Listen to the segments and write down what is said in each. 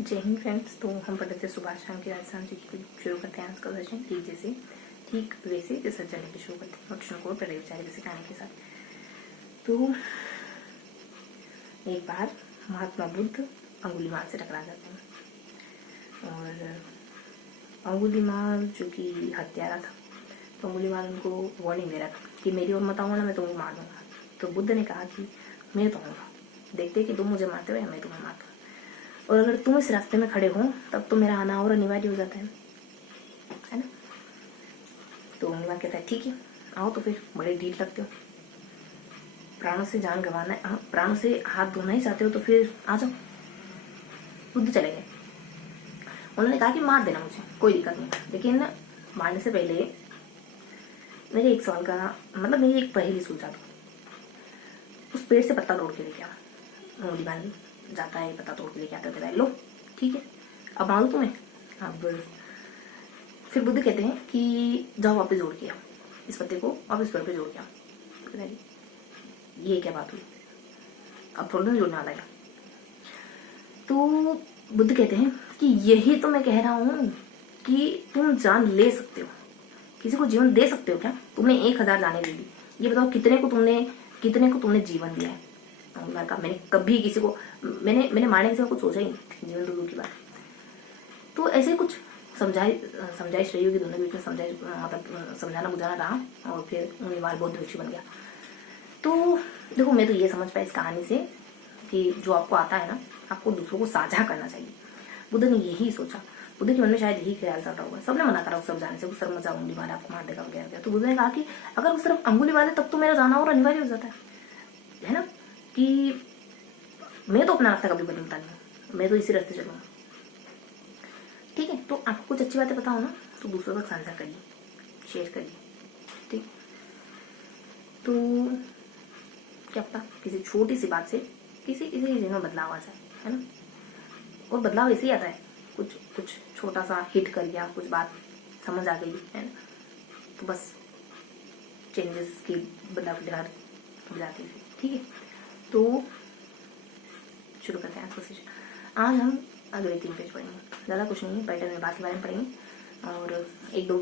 जय हिंद फ्रेंड्स। तो हम पढ़ रहे थे सुभाष शाम की राजस्थान जी की। शुरू करते हैं आज का सेशन ठीक वैसे जैसे चलने की शुरू करते हैं नोटिशन को पढ़े बेचारे जैसे कहानी के साथ। तो एक बार महात्मा बुद्ध अंगुलीमाल से टकरा जाते हैं और अंगुलीमाल जो कि हत्यारा था, तो अंगुलीमाल उनको वार्निंग दे रहा था कि मेरी ओर मत आऊंगा ना, मैं तुमको मार दूंगा। तो बुद्ध ने कहा कि मैं तो आऊंगा, देखते कि तुम मुझे मारते हो या मैं तुम्हें मारता हूँ, और अगर तुम इस रास्ते में खड़े हो तब तो मेरा आना और अनिवार्य हो जाता है ना। तो अंगुलीमाल कहता है ठीक है आओ, तो फिर बड़े ढीठ लगते हो, प्राणों से जान गंवाना है, प्राणों से हाथ धोना ही चाहते हो तो फिर आ जाओ। बुद्ध चले गए। उन्होंने कहा कि मार देना मुझे, कोई दिक्कत नहीं, लेकिन मारने से पहले मेरे एक सवाल का मतलब मेरी एक पहेली सुलझा दो। उस पेड़ से पत्ता तोड़ के लेके आओ। अंगुलीमाल जाता है, पत्ता तोड़ के लेके आता है, लो ठीक है अब मारू तुम्हें। अब फिर बुद्ध कहते हैं कि जाओ वापस जोड़ के आओ, इस पत्ते को वापस पेड़ पे जोड़ के आओ। ये क्या बात हुई, अब थोड़ा जोड़ने वाला है। तो बुद्ध कहते हैं कि यही तो मैं कह रहा हूं कि तुम जान ले सकते हो, किसी को जीवन दे सकते हो क्या? तुमने 1000 जाने दे दी, ये बताओ कितने को तुमने जीवन दिया है? मैंने कहा मैंने कभी किसी को मैंने मारने से कुछ सोचा ही नहीं, जीवन तो दूर की बात। तो ऐसे कुछ समझाइश रही होगी दोनों के बीच में, मतलब समझाना बुझाना रहा, और फिर अंगुलीमाल बहुत दोषी बन गया। तो देखो मैं तो ये समझ पाई इस कहानी से कि जो आपको आता है ना, आपको दूसरों को साझा करना चाहिए। बुद्ध ने यही सोचा, बुद्ध के मन में शायद यही ख्याल चल रहा होगा, सबने मना करा उस सब जाने से, उस तरफ मजा अंगुलीमाल आपको मार देगा वगैरह। तो बुद्ध ने कहा कि अगर उस तरफ अंगुलीमाल है तब तो मेरा जाना और अनिवार्य हो जाता है ना, कि मैं तो अपना रास्ता कभी बदलता नहीं, मैं तो इसी रास्ते चलूंगा। ठीक है, तो आपको कुछ अच्छी बातें पता हो ना तो दूसरों तक साझा करिए, शेयर करिए। ठीक, तो क्या पता किसी छोटी सी बात से किसी जीवन में बदलाव आ जाए, है ना। और बदलाव ऐसे ही आता है, कुछ छोटा सा हिट कर गया, कुछ बात समझ आ गई, है ना, तो बस चेंजेस की बदलाव हो जाती है। ठीक है, तो शुरू करते हैं आज का सेशन। आज हम अगले 3 पेज पढ़ेंगे, ज़्यादा कुछ नहीं है, पैटर्न विभाग के बारे में पढ़ेंगे और 1-2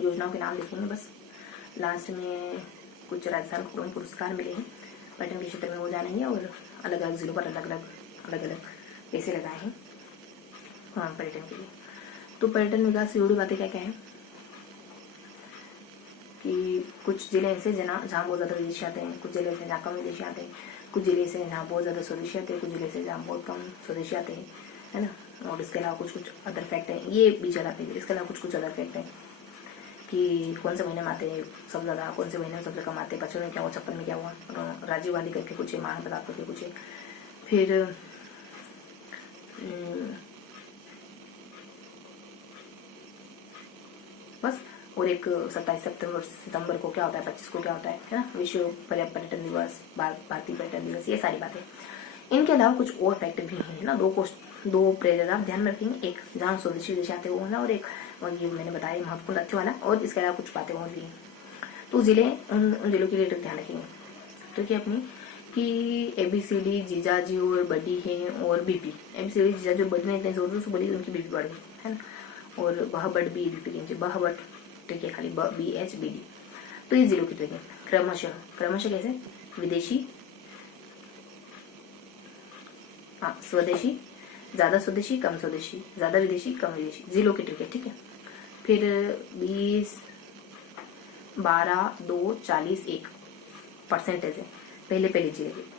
योजनाओं के नाम लिखेंगे बस। लास्ट में कुछ राजस्थान को पुरस्कार मिले हैं पर्यटन के क्षेत्र में, वो जानेंगे, और अलग अलग जिलों पर अलग अलग पैसे लगाए हैं पर्यटन के लिए। तो पर्यटन विकास से जुड़ी बातें क्या क्या है कि कुछ जिले ऐसे जहाँ बहुत ज़्यादा विदेशी आते हैं, कुछ जिले ऐसे जहाँ कम विदेशी आते हैं, कुछ जिले से जहाँ बहुत ज़्यादा स्वदेशी आते हैं, कुछ जिले से जहाँ बहुत कम स्वदेशी आते हैं, है ना। और इसके अलावा कुछ अदर फैक्ट है, ये भी चला पे, इसके अलावा कुछ अदर फैक्ट है कि कौन से महीने में आते हैं सबसे ज़्यादा, कौन से महीने में सबसे कम आते हैं, 55 में क्या हुआ, 56 में क्या हुआ, राजीव गांधी करके कुछ है, महाप्रताप करके कुछ है, फिर बस। और एक 27 सितंबर को क्या होता है, 25 को क्या होता है ना, विश्व पर्यटन दिवस, भारतीय पर्यटन दिवस, ये सारी बातें। इनके अलावा कुछ और फैक्ट भी है ना, 2 प्रेरक आप ध्यान में रखेंगे, एक जहाँ स्वदेशी विदेशी आते वो है और एक और ये मैंने बताया महत्वपूर्ण तथ्य वाला, और इसके अलावा कुछ बातें और भी हैं। तो जिले उन जिलों के लिए ध्यान रखेंगे तो क्या अपनी कि ABCD जीजाजी और बड़ी है, और BP ABCD जीजाजी और बड़ी ने इतने जोर से बोली उनकी BP बढ़ गई, है ना। और बह बड़ बी BP बह बड़ ठीक है, खाली BHBD। तो ये जिलों की ट्रिक है। क्रमशः कैसे, विदेशी, हाँ स्वदेशी, ज्यादा स्वदेशी, कम स्वदेशी, ज्यादा विदेशी, कम विदेशी, जिलों की ट्रिक है। ठीक है, फिर 20, 12, 2, 40, 1 परसेंटेज है पहले जिले के।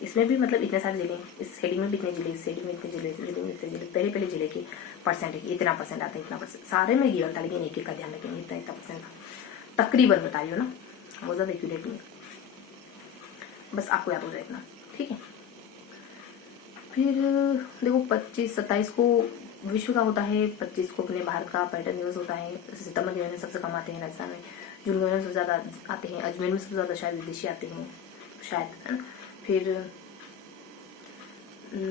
इसमें भी मतलब इतने सारे जिले, इस हेडिंग में भी इतने जिले, इस हेडिंग में इतने जिले, इस हेडिंग में इतने जिले, पहले जिले के परसेंट है, इतना परसेंट आता है, इतना परसेंट, सारे में गिवन था, लेकिन एक का ध्यान रखेंगे, इतना परसेंट तकरीबन बता रही हो ना, वो ज्यादा एक्यूरेट नहीं, बस आपको याद हो जाए इतना। ठीक है, फिर देखो 25-27 को विश्व का होता है, 25 को अपने भारत का पर्यटन दिवस होता है। सितंबर के महीने सबसे कम आते हैं राजस्थान में, जून के महीने में सबसे ज्यादा आते हैं, अजमेर में सबसे ज्यादा शायद विदेशी आते हैं शायद, है ना। फिर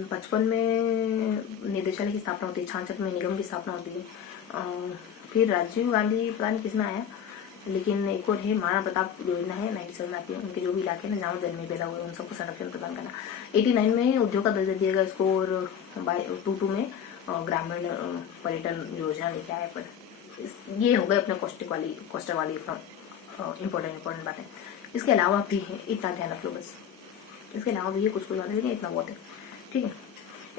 55 में निदेशालय की स्थापना होती है, 66 में निगम की स्थापना होती है। फिर राजीव गांधी पता नहीं किसमें आया, लेकिन एक और है महाराणा प्रताप योजना है, 97 में आती है। उनके जो भी इलाके हैं जहाँ जन्मे पैदा हुए उन सबको संरक्षण प्रदान करना। 89 में उद्योग का दर्जा दिया गया इसको, और 22 में ग्रामीण पर्यटन योजना लेके आया। पर ये हो गए अपने कोस्टर वाली इम्पोर्टेंट बातें। इसके अलावा भी है, इतना ध्यान रख लो बस। इसके अलावा भी है कुछ बातें, लेकिन इतना बहुत है, ठीक है।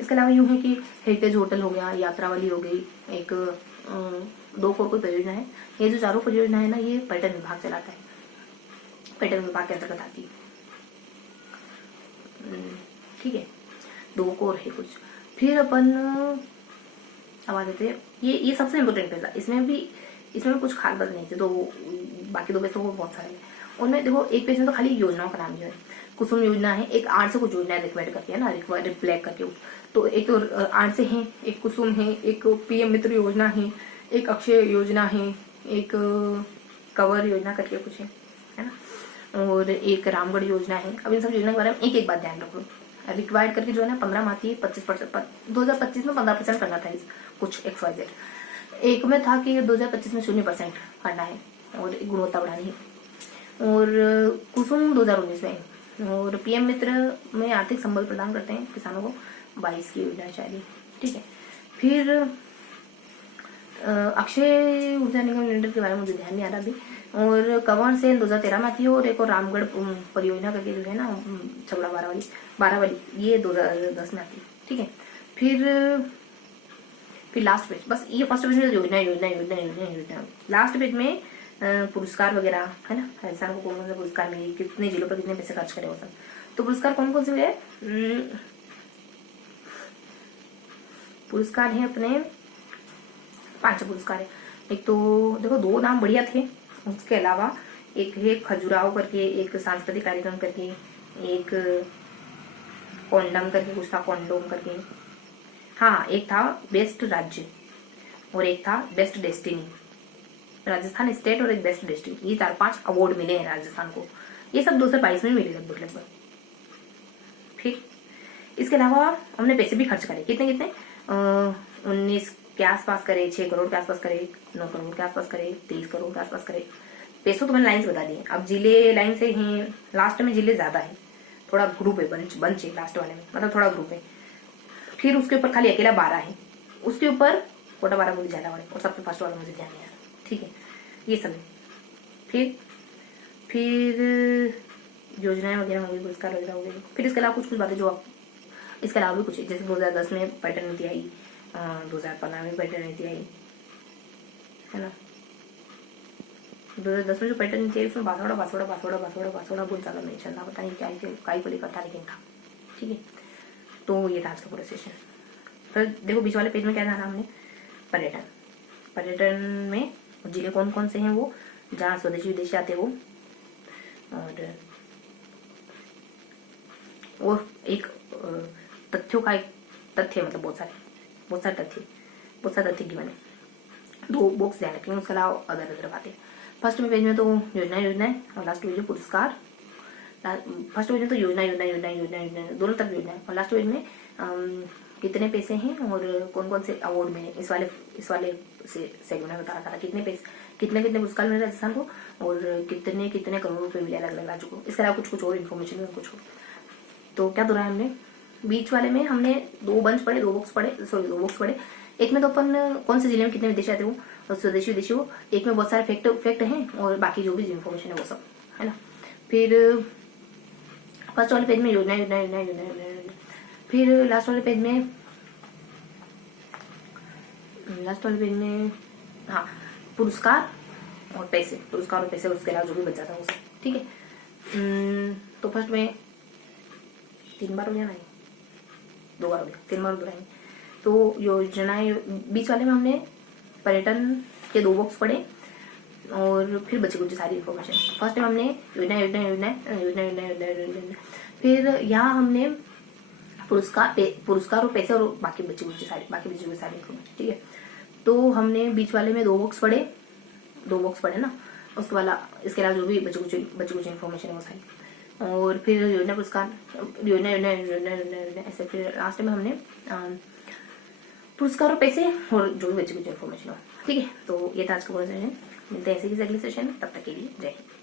इसके अलावा यूँ है कि हेरिटेज होटल हो गया, यात्रा वाली हो गई, एक 2 और कोई परियोजना है। ये जो चारों परियोजना है ना, ये पर्यटन विभाग चलाता है, पर्यटन विभाग के अंतर्गत आती है, ठीक है। 2 और है कुछ। फिर अपन अब आ जाते हैं, ये सबसे इम्पोर्टेंट पेज था। इसमें भी कुछ खास बात नहीं थी, तो बाकी 2 पेज तो बहुत सारे हैं। उनमें देखो एक पेज में तो खाली योजनाओं का नाम दिया है। कुसुम योजना है, एक 8 से कुछ योजनाएं रिकमेंड करती है ना, रिफ्लेक्ट करके। तो एक 8 से है, एक कुसुम है, एक पीएम मित्र योजना है, एक अक्षय योजना है, एक कवर योजना करके कुछ है ना, और एक रामगढ़ योजना है। अब इन सब योजना के बारे में एक बात ध्यान रखो, रिक्वायर्ड करके जो है ना 15 में आती है, 25%। 2025 में 15% करना था कुछ XYZ। एक में था कि 2025 में 0% करना है और गुणवत्ता बढ़ानी है। और कुसुम 2019 में, और पीएम मित्र में आर्थिक संबल प्रदान करते हैं किसानों को, 22 की योजना शायद, ठीक है। फिर अक्षय ऊर्जा निगम लिमिटेड के बारे में मुझे ध्यान नहीं आ रहा अभी, और कवर से 2013 में आती है, और एक और रामगढ़ परियोजना करके जो है ना छबड़ा 12 वाली, ये 2010 में आती है, ठीक है। फिर लास्ट पेज, बस ये फर्स्ट पेज में योजना। लास्ट पेज में पुरस्कार वगैरह है ना, राजस्थान को कौन सा पुरस्कार मिले, कितने जिलों पर कितने पैसे खर्च करे वो सब। तो पुरस्कार कौन कौन से हुए? पुरस्कार है अपने 5 पुरस्कार है। एक तो देखो 2 नाम बढ़िया थे, उसके अलावा एक है खजुराहो करके, एक सांस्कृतिक कार्यक्रम करके, एक कॉन्डम करके कुछ था, कॉन्डोम करके, हाँ एक था बेस्ट राज्य, और एक था बेस्ट डेस्टिनी, राजस्थान स्टेट, और एक बेस्ट डेस्टिनी। ये 4-5 अवार्ड मिले हैं राजस्थान को। ये सब 2022 में मिले लगभग। ठीक, इसके अलावा हमने पैसे भी खर्च करे, कितने 19 के आसपास करे, 6 करोड़ के आसपास करे, 9 करोड़ के आसपास करे, 23 करोड़ के आसपास करे। पैसों तो मैंने लाइन से बता दिए। अब जिले लाइन से हैं, लास्ट में जिले ज्यादा है, थोड़ा ग्रुप है, बंच है लास्ट वाले में, मतलब थोड़ा ग्रुप है। फिर उसके ऊपर खाली अकेला 12 है, उसके ऊपर कोटा 12 बोली ज्यादा वाले, और सबसे फर्स्ट वाला मुझे ध्यान नहीं आ रहा, ठीक है। ये सब है। फिर योजनाएं वगैरह होगी, पुरस्कार वगैरह हो गई। फिर इसके अलावा कुछ बातें जो आप, इसके अलावा भी कुछ है, जैसे 2010 में पर्यटन नीति आई, 2015 में पर्यटन नीति आई, है ना। 2010 में जो पर्यटन नीति आई उसमें बासोड़ा बहुत ज्यादा मेंशन था, पता नहीं क्या काई को लेकर था, लेकिन था, ठीक है। तो ये था आज का पूरा सेशन। फिर देखो बीच वाले पेज में क्या था हमने, पर्यटन में जिले कौन कौन से हैं, वो जहाँ स्वदेशी विदेशी आते वो, और एक तथ्यों का एक तथ्य, मतलब बहुत सारे तथ्य की मैंने 2 बॉक्स ध्यान रखेंगे। उसके अलावा अदर बातें। फर्स्ट में पेज में तो योजनाएं, और लास्ट पेज में पुरस्कार। फर्स्ट पेज में तो योजना दोनों तरफ योजना है, और लास्ट पेज में कितने पैसे हैं और कौन कौन से अवार्ड मिले। इस वाले सेगमेंट में बता रहा था कितने पुरस्कार मिले राजस्थान को, और कितने करोड़ रुपए मिले अलग अलग राज्यों को। इसके अलावा कुछ और इन्फॉर्मेशन में कुछ और। तो क्या दोहराया हमने, बीच वाले में हमने 2 बॉक्स पढ़े। एक में तो अपन कौन से जिले में कितने विदेशी आते हो, और स्वदेशी विदेशी हो। एक में बहुत सारे फैक्ट हैं, और बाकी जो भी इन्फॉर्मेशन है वो सब, है ना। फिर फर्स्ट वाले पेज में योजना। फिर लास्ट वाले पेज में हाँ पुरस्कार और पैसे, उसके अलावा जो भी बचा था वो सब, ठीक है। तो फर्स्ट में 3 बार हो गया, नहीं 2 बार हो गया, 3 बार दोहराएंगे। तो योजनाएं, बीच वाले में हमने पर्यटन के 2 बॉक्स पढ़े, और फिर बची कुछ सारी इन्फॉर्मेशन। फर्स्ट में हमने योजना। फिर यहाँ हमने पुरस्कार और पैसे, और बाकी बची कुछ सारी इन्फॉर्मेशन, ठीक है। तो हमने बीच वाले में 2 बॉक्स पढ़े ना, उसके वाला इसके अलावा जो भी बची कुछ इन्फॉर्मेशन है वो सारी, और फिर योजना पुरस्कार योजना ऐसे। फिर लास्ट में हमने पुरस्कार और पैसे, और जो भी बची कुछ इन्फॉर्मेशन हो, ठीक है। तो ये था आज का पूरा सेशन। मिलते हैं ऐसे किसी अगले सेशन में, तब तक के लिए जय हिंद।